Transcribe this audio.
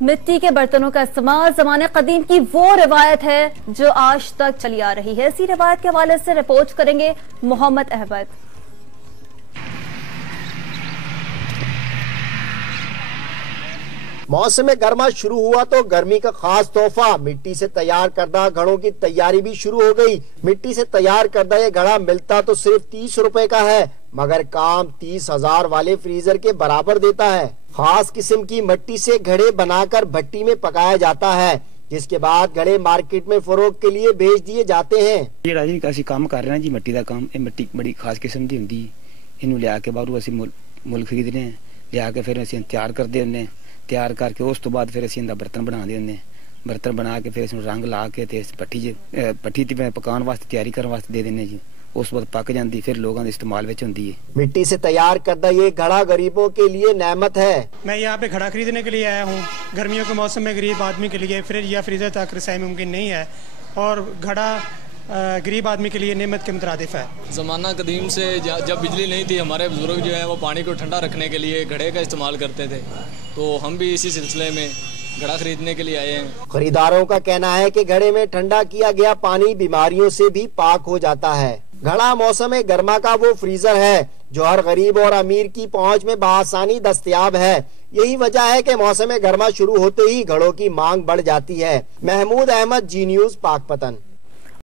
مٹی کے برتنوں کا استعمال زمانے قدیم کی وہ روایت ہے جو آج تک چلی آ رہی ہے۔ اسی روایت کے حوالے سے رپورٹ کریں گے محمد احمد۔ موسم گرما شروع ہوا تو گرمی کا خاص تحفہ مٹی سے تیار کردہ گھڑوں کی تیاری بھی شروع ہو گئی۔ مٹی سے تیار کردہ یہ گھڑا ملتا تو صرف 30 روپے کا ہے، مگر کام 30,000 والے فریزر کے برابر دیتا ہے۔ خاص قسم کی مٹی سے گھڑے بنا کر بھٹی میں پکایا جاتا ہے، جس کے بعد گھڑے مارکیٹ میں فروخت کے لیے بھیج دیے جاتے ہیں۔ یہ راجی کا کام کر رہے ہیں جی، مٹی کا کام۔ یہ مٹی بڑی خاص قسم کی ہوندی ہے، انہوں لیا کے باہروں اسی ملک خریدنے ہیں، لیا کے پھر اسی تیار کرتے ہیں، تیار کر کے اس تو بعد پھر اسی اندا برتن بنا دے ہیں، برتن بنا کے پھر اس رنگ لا کے تے پٹھی تے پکان واسطے تیاری کرنے واسطے دے دینے جی۔ اس وقت پک جاندی پھر لوگوں کے استعمال وچ ہوندی ہے۔ مٹی سے تیار کردہ یہ گھڑا غریبوں کے لیے نعمت ہے۔ میں یہاں پہ گھڑا خریدنے کے لیے آیا ہوں۔ گرمیوں کے موسم میں غریب آدمی کے لیے فریج یا فریزر تک رسائی ممکن نہیں ہے، اور گھڑا غریب آدمی کے لیے نعمت کے مترادف ہے۔ زمانہ قدیم سے جب بجلی نہیں تھی، ہمارے بزرگ جو ہیں وہ پانی کو ٹھنڈا رکھنے کے لیے گھڑے کا استعمال کرتے تھے، تو ہم بھی اسی سلسلے میں گھڑا خریدنے کے لیے آئے ہیں۔ خریداروں کا کہنا ہے کہ گھڑے میں ٹھنڈا کیا گیا پانی بیماریوں سے بھی پاک ہو جاتا ہے۔ گھڑا موسم گرما کا وہ فریزر ہے جو ہر غریب اور امیر کی پہنچ میں بآسانی دستیاب ہے۔ یہی وجہ ہے کہ موسم گرما شروع ہوتے ہی گھڑوں کی مانگ بڑھ جاتی ہے۔ محمود احمد، جی نیوز، پاک پتن۔